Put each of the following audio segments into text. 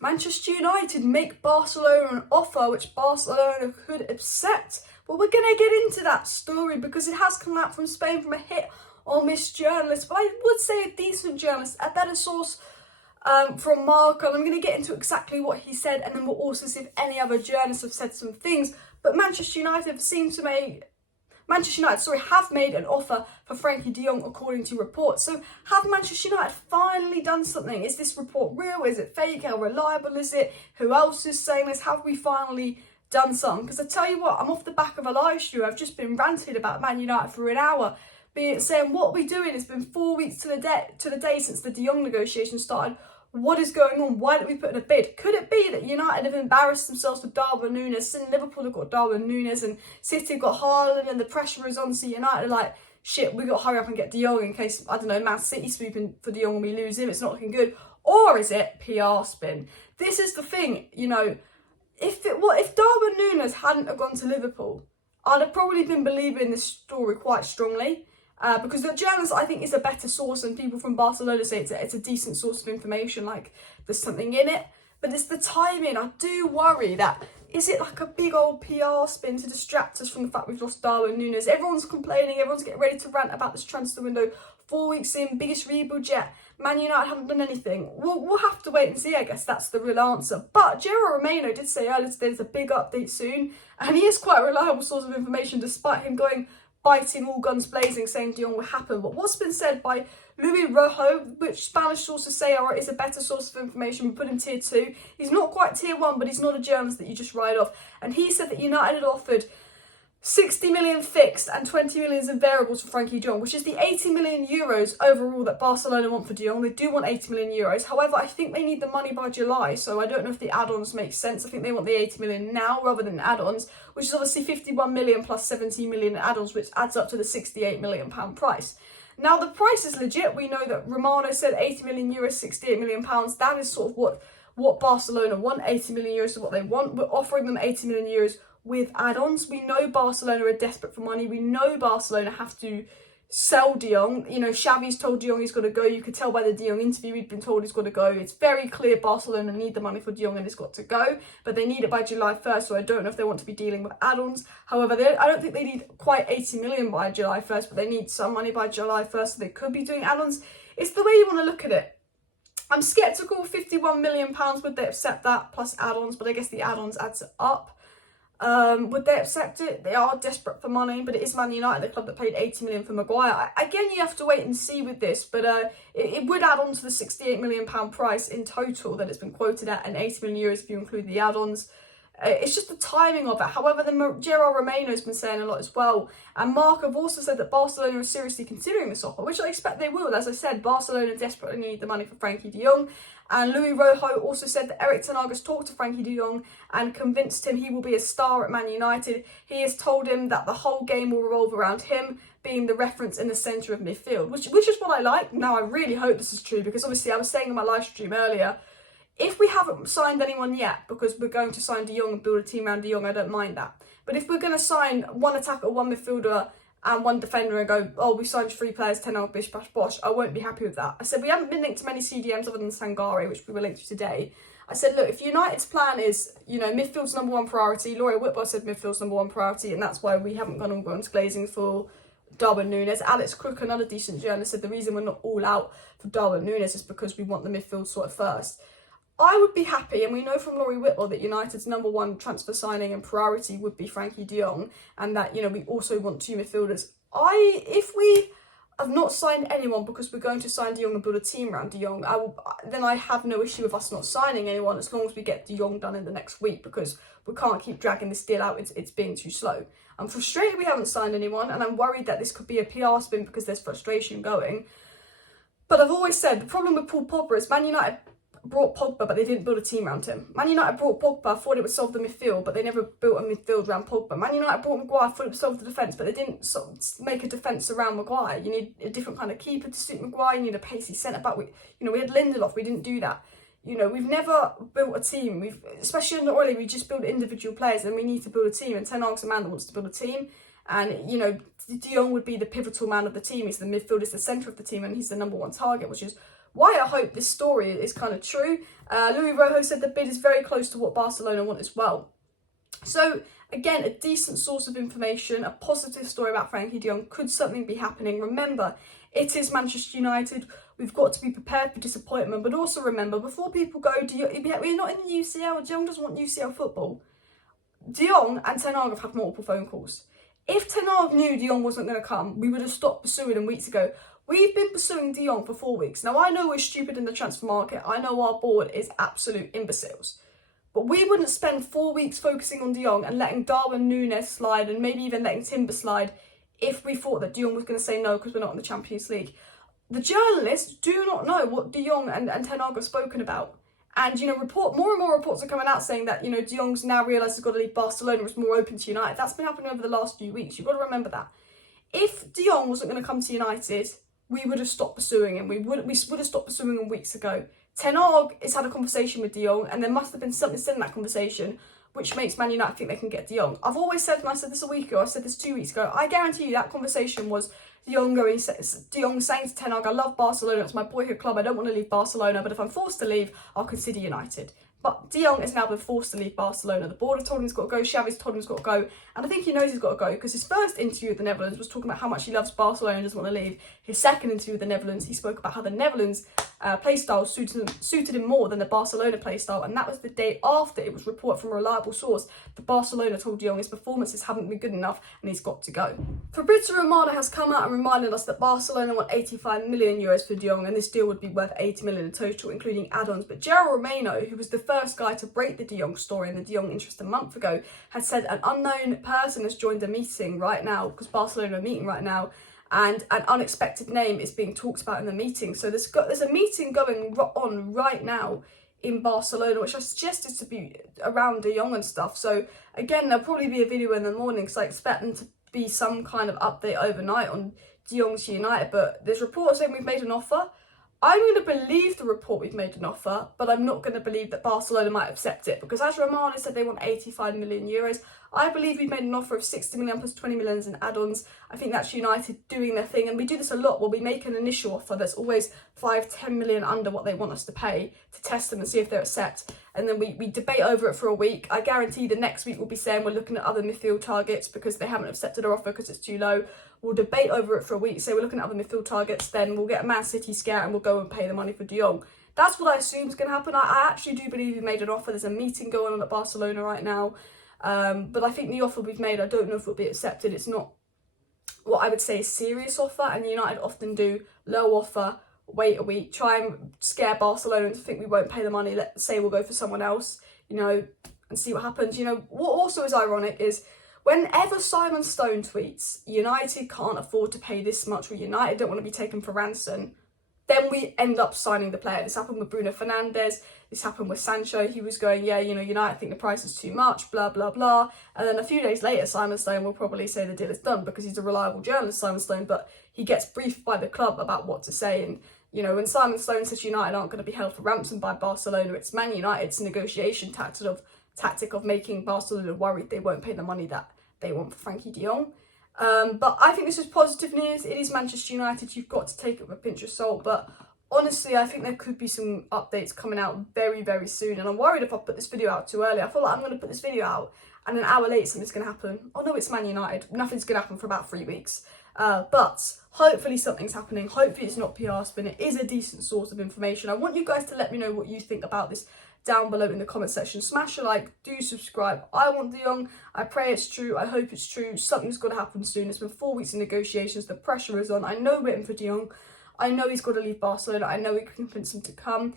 Manchester United make Barcelona an offer which Barcelona could accept. Well, we're going to get into that story because it has come out from Spain from a hit or miss journalist, but I would say a decent journalist, a better source from Marco, and I'm going to get into exactly what he said, and then we'll also see if any other journalists have said some things. But Manchester United have made an offer for Frenkie De Jong according to reports. So have Manchester United finally done something? Is this report real? Is it fake? How reliable is it? Who else is saying this? Have we finally done something? Because I tell you what, I'm off the back of a live stream. I've just been ranting about Man United for an hour, saying what we're doing. It's been 4 weeks to the day since the De Jong negotiations started. What is going on? Why don't we put in a bid? Could it be that United have embarrassed themselves with Darwin Núñez, and Liverpool have got Darwin Núñez, and City have got Haaland, and the pressure is on, so United are like, shit, we got to hurry up and get De Jong in case, I don't know, Man City swooping for De Jong and we lose him. It's not looking good. Or is it PR spin? This is the thing, you know, if Darwin Núñez hadn't have gone to Liverpool, I'd have probably been believing this story quite strongly. Because the journalist, I think, is a better source, and people from Barcelona say it's a decent source of information, like there's something in it. But it's the timing. I do worry that, is it like a big old PR spin to distract us from the fact we've lost Darwin Núñez? Everyone's complaining, everyone's getting ready to rant about this transfer window. 4 weeks in, biggest rebuild yet. Man United haven't done anything. We'll have to wait and see, I guess that's the real answer. But GERRARD Romano did say earlier today there's a big update soon, and he is quite a reliable source of information despite him biting all guns blazing, saying De Jong will happen. But what's been said by Luis Rojo, which Spanish sources say is a better source of information, we put him tier 2. He's not quite tier 1, but he's not a journalist that you just write off. And he said that United had offered 60 million fixed and 20 million in variables for Frenkie De Jong, which is the 80 million euros overall that Barcelona want for De Jong. They do want 80 million euros. However, I think they need the money by July, so I don't know if the add-ons make sense. I think they want the 80 million now rather than add-ons, which is obviously 51 million plus 17 million add-ons, which adds up to the 68 million pound price. Now, the price is legit. We know that Romano said 80 million euros, 68 million pounds. That is sort of what Barcelona want. 80 million euros is what they want. We're offering them 80 million euros with add-ons. We know Barcelona are desperate for money. We know Barcelona have to sell De Jong. You know, Xavi's told De Jong he's got to go. You could tell by the De Jong interview he'd been told he's got to go. It's very clear Barcelona need the money for De Jong and he's got to go. But they need it by July 1st, so I don't know if they want to be dealing with add-ons. However, I don't think they need quite 80 million by July 1st, but they need some money by July 1st, so they could be doing add-ons. It's the way you want to look at it. I'm sceptical. 51 million pounds, would they accept that plus add-ons? But I guess the add-ons adds it up. Would they accept it? They are desperate for money, but it is Man United, the club that paid 80 million for Maguire. Again, you have to wait and see with this, but it would add on to the 68 million pound price in total that it's been quoted at, and 80 million euros if you include the add-ons. It's just the timing of it. However, GERRARD Romano has been saying a lot as well, and Mark have also said that Barcelona is seriously considering this offer, which I expect they will. As I said, Barcelona desperately need the money for Frenkie De Jong. And Luis Rojo also said that Erik ten Hag has talked to Frenkie De Jong and convinced him he will be a star at Man United. He has told him that the whole game will revolve around him being the reference in the centre of midfield, which is what I like. Now, I really hope this is true, because obviously I was saying in my live stream earlier, if we haven't signed anyone yet, because we're going to sign De Jong and build a team around De Jong, I don't mind that. But if we're going to sign one attacker, one midfielder, and one defender and go, oh, we signed 3 players, 10 out, bish, bash, bosh, I won't be happy with that. I said, we haven't been linked to many CDMs other than Sangare, which we were linked to today. I said, look, if United's plan is, you know, midfield's #1 priority, Laurie Whitwell said midfield's #1 priority, and that's why we haven't gone on guns glazing for Darwin Núñez. Alex Crook, another decent journalist, said the reason we're not all out for Darwin Núñez is because we want the midfield sorted first. I would be happy, and we know from Laurie Whitwell that United's #1 transfer signing and priority would be Frenkie De Jong, and that, you know, we also want 2 midfielders. If we have not signed anyone because we're going to sign De Jong and build a team around De Jong, then I have no issue with us not signing anyone as long as we get De Jong done in the next week, because we can't keep dragging this deal out. It's being too slow. I'm frustrated we haven't signed anyone, and I'm worried that this could be a PR spin because there's frustration going. But I've always said the problem with Paul Pogba is Man United brought Pogba, but they didn't build a team around him. Man United brought Pogba, thought it would solve the midfield, but they never built a midfield around Pogba. Man United brought Maguire, thought it would solve the defence, but they didn't make a defence around Maguire. You need a different kind of keeper to suit Maguire. You need a pacey centre-back. We had Lindelof. We didn't do that. You know, we've never built a team. Especially under Oli, we just build individual players, and we need to build a team. And Ten Hag's a man that wants to build a team. And, you know, De Jong would be the pivotal man of the team. He's the midfield, he's the centre of the team, and he's the #1 target, which is why I hope this story is kind of true. Louis Rojo said the bid is very close to what Barcelona want as well. So again, a decent source of information, a positive story about Frenkie De Jong. Could something be happening? Remember, it is Manchester United. We've got to be prepared for disappointment, but also remember, before people go, we're not in the UCL, De Jong doesn't want UCL football. De Jong and Ten Hag have had multiple phone calls. If Ten Hag knew De Jong wasn't going to come, we would have stopped pursuing him weeks ago. We've been pursuing De Jong for 4 weeks. Now, I know we're stupid in the transfer market. I know our board is absolute imbeciles. But we wouldn't spend 4 weeks focusing on De Jong and letting Darwin Núñez slide and maybe even letting Timber slide if we thought that De Jong was going to say no because we're not in the Champions League. The journalists do not know what De Jong and Ten Hag have spoken about. And, more and more reports are coming out saying that, De Jong's now realised he's got to leave Barcelona, is more open to United. That's been happening over the last few weeks. You've got to remember that. If De Jong wasn't going to come to United, we would have stopped pursuing him. We would have stopped pursuing him weeks ago. Ten Hag has had a conversation with De Jong, and there must have been something said in that conversation which makes Man United think they can get De Jong. I've always said, and I said this a week ago, I said this 2 weeks ago, I guarantee you that conversation was De Jong saying to Ten Hag, I love Barcelona, it's my boyhood club, I don't want to leave Barcelona, but if I'm forced to leave, I'll consider United. But De Jong has now been forced to leave Barcelona. The board has told him he's got to go, Xavi's told him he's got to go, and I think he knows he's got to go because his first interview with the Netherlands was talking about how much he loves Barcelona and doesn't want to leave. His second interview with the Netherlands, he spoke about how the Netherlands playstyle suited him more than the Barcelona playstyle, and that was the day after it was reported from a reliable source that Barcelona told De Jong his performances haven't been good enough and he's got to go. Fabrizio Romano has come out and reminded us that Barcelona want 85 million euros for De Jong, and this deal would be worth 80 million in total, including add-ons. But GERRARD Romano, who was the first guy to break the De Jong story and the De Jong interest a month ago, had said an unknown person has joined the meeting right now, because Barcelona are meeting right now, and an unexpected name is being talked about in the meeting. So there's a meeting going on right now in Barcelona, which I suggested to be around De Jong and stuff. So again, there'll probably be a video in the morning, because I expect them to be some kind of update overnight on De Jong to United. But there's reports saying we've made an offer. I'm going to believe the report we've made an offer, but I'm not going to believe that Barcelona might accept it, because as Romano said, they want 85 million euros. I believe we've made an offer of 60 million plus 20 million in add-ons. I think that's United doing their thing, and we do this a lot where we make an initial offer that's always 5-10 million under what they want us to pay to test them and see if they'll accept, and then we debate over it for a week. I guarantee the next week we'll be saying we're looking at other midfield targets because they haven't accepted our offer because it's too low. We'll debate over it for a week, say we're looking at other midfield targets, then we'll get a Man City scare and we'll go and pay the money for De Jong. That's what I assume is going to happen. I actually do believe we made an offer. There's a meeting going on at Barcelona right now. But I think the offer we've made, I don't know if it'll be accepted. It's not what I would say a serious offer, and United often do low offer, wait a week, try and scare Barcelona into think we won't pay the money, let's say we'll go for someone else, and see what happens. What also is ironic is whenever Simon Stone tweets, United can't afford to pay this much, or United don't want to be taken for ransom, then we end up signing the player. This happened with Bruno Fernandes. This happened with Sancho. He was going, United think the price is too much, blah, blah, blah. And then a few days later, Simon Stone will probably say the deal is done because he's a reliable journalist, Simon Stone, but he gets briefed by the club about what to say. And, when Simon Stone says United aren't going to be held for ransom by Barcelona, it's Man United's negotiation tactic of making Barcelona worried they won't pay the money that they want for Frenkie De Jong. But I think this is positive news. It is Manchester United. You've got to take it with a pinch of salt. But honestly, I think there could be some updates coming out very, very soon. And I'm worried if I put this video out too early. I feel like I'm going to put this video out and an hour later something's going to happen. Oh no, it's Man United. Nothing's going to happen for about 3 weeks. But hopefully something's happening. Hopefully it's not PR spin. It is a decent source of information. I want you guys to let me know what you think about this down below in the comment section. Smash a like, do subscribe. I want De Jong. I pray it's true. I hope it's true. Something's got to happen soon. It's been 4 weeks of negotiations. The pressure is on. I know we're in for De Jong. I know he's got to leave Barcelona. I know we can convince him to come.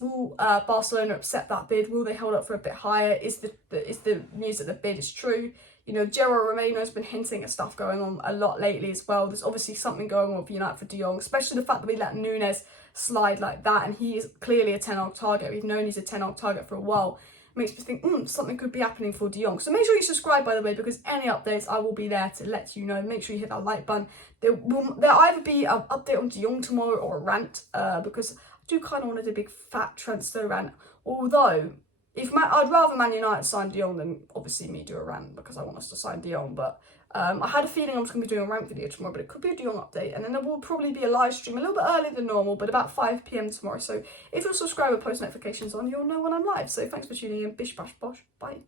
Will Barcelona accept that bid? Will they hold up for a bit higher? Is the news that the bid is true? GERRARD Romano has been hinting at stuff going on a lot lately as well. There's obviously something going on with United for De Jong, especially the fact that we let Núñez slide like that, and he is clearly a Ten Hag target. We've known he's a Ten Hag target for a while. It makes me think, something could be happening for De Jong. So make sure you subscribe, by the way, because any updates, I will be there to let you know. Make sure you hit that like button. There'll either be an update on De Jong tomorrow or a rant, because I do kind of want to do a big fat transfer rant. Although, I'd rather Man United sign De Jong than obviously me do a rant, because I want us to sign De Jong. But I had a feeling I was going to be doing a rank video tomorrow, but it could be a De Jong update. And then there will probably be a live stream a little bit earlier than normal, but about 5 p.m. tomorrow. So if you're subscribed with post notifications on, you'll know when I'm live. So thanks for tuning in. Bish, bash, bosh. Bye.